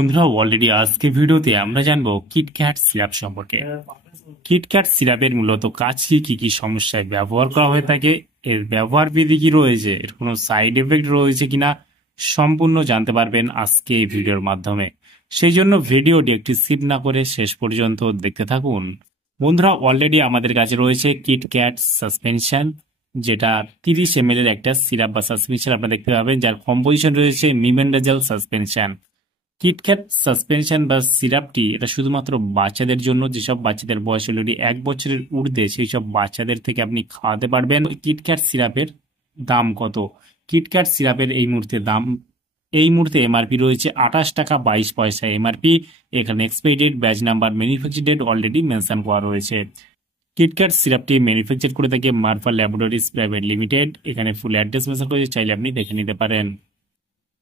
বন্ধুরা অলরেডি আজকে ভিডিওতে আমরা জানবো কিটক্যাট সিরাপ সম্পর্কে। কিটক্যাট সিরাপের মূলত কাজ কি কি সমস্যায় ব্যবহার করা হয়ে থাকে, এর ব্যবহার বিধি কি রয়েছে, এর কোনো সাইড এফেক্ট রয়েছে কিনা সম্পূর্ণ জানতে পারবেন আজকে এই ভিডিওর মাধ্যমে। সেই জন্য ভিডিওটি একটি স্কিপ না করে শেষ পর্যন্ত দেখতে থাকুন। বন্ধুরা অলরেডি আমাদের কাছে রয়েছে কিটক্যাট সাসপেনশন, যেটা 30 ml এর একটা সিরাপ বা সাসপেনশন আপনারা দেখতে পাবেন, যার কম্পোজিশন রয়েছে মিমেন্ডাজল সাসপেনশন। কিটক্যাট সাসপেনশন বা সিরাপটি এটা শুধুমাত্র বাচ্চাদের জন্য, যেসব বাচ্চাদের বয়স অলরেডি 1 বছরের ঊর্ধ্বে সেই সব বাচ্চাদের থেকে আপনি খাওয়াতে পারবেন। কিটক্যাট সিরাপের দাম কত? কিটক্যাট সিরাপের এই মুহূর্তে এমআরপি রয়েছে 28 টাকা 22 পয়সা এমআরপি। এখানে expiry date, batch number, manufacture date already mention করা রয়েছে। কিটক্যাট সিরাপটি ম্যানুফ্যাকচার করে থাকে মারফা ল্যাবরেটরিজ প্রাইভেট লিমিটেড। এখানে ফুল অ্যাড্রেস মেনশন করেছে, চাইলে আপনি দেখে নিতে পারেন।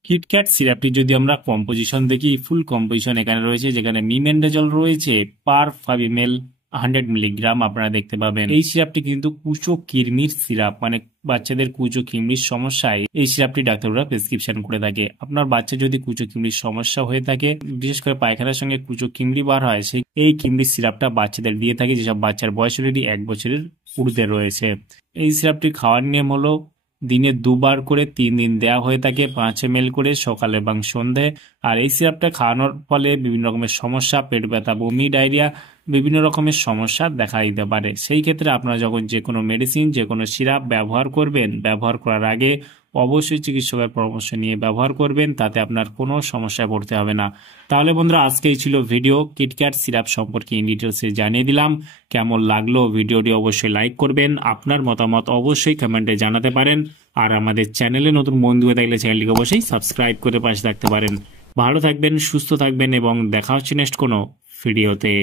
কিটক্যাট সিরাপটি যদি আমরা কম্পোজিশন দেখি, ফুল কম্পোজিশন এখানে রয়েছে, যেখানে মিমেন্ডাজল রয়েছে পার 5 ml 100 মিলিগ্রাম আপনারা দেখতে পাবেন। এই সিরাপটি কিন্তু কুচো কিরমির সিরাপ, মানে বাচ্চাদের কুচো কিরমির সমস্যায় এই সিরাপটি ডাক্তাররা প্রেসক্রিপশন করে থাকে। আপনার বাচ্চা যদি কুচো কিরমির সমস্যা হয়ে থাকে, বিশেষ করে পায়খানার সঙ্গে কুচো কিমড়ি বার হয়, সেই এই কিমড়ির সিরাপটা বাচ্চাদের দিয়ে থাকে যেসব বাচ্চার বয়স অলরেডি 1 বছরের ঊর্ধ্বে রয়েছে। এই সিরাপটি খাওয়ার নিয়ম হলো দিনে 2 বার করে 3 দিন দেওয়া হয়ে থাকে, 5 ml করে সকালে এবং সন্ধে। আর এই সিরাপটা খাওয়ানোর ফলে বিভিন্ন রকমের সমস্যা, পেট ব্যথা, বমি, ডায়রিয়া, বিভিন্ন রকমের সমস্যা দেখা দিতে পারে। সেই ক্ষেত্রে আপনারা যখন যে কোনো মেডিসিন, যে কোনো সিরাপ ব্যবহার করবেন, ব্যবহার করার আগে অবশ্যই চিকিৎসকের পরামর্শ নিয়ে ব্যবহার করবেন, তাতে আপনার কোনো সমস্যায় পড়তে হবে না। তাহলে বন্ধুরা আজকেই ছিল ভিডিও, কিটক্যাট সিরাপ সম্পর্কে ইন ডিটেলসে জানিয়ে দিলাম। কেমন লাগলো ভিডিওটি অবশ্যই লাইক করবেন, আপনার মতামত অবশ্যই কমেন্টে জানাতে পারেন। আর আমাদের চ্যানেলে নতুন বন্ধু হয়ে থাকলে চ্যানেলটিকে অবশ্যই সাবস্ক্রাইব করে পাশে থাকতে পারেন। ভালো থাকবেন, সুস্থ থাকবেন এবং দেখা হচ্ছে নেক্সট কোনো ভিডিওতে।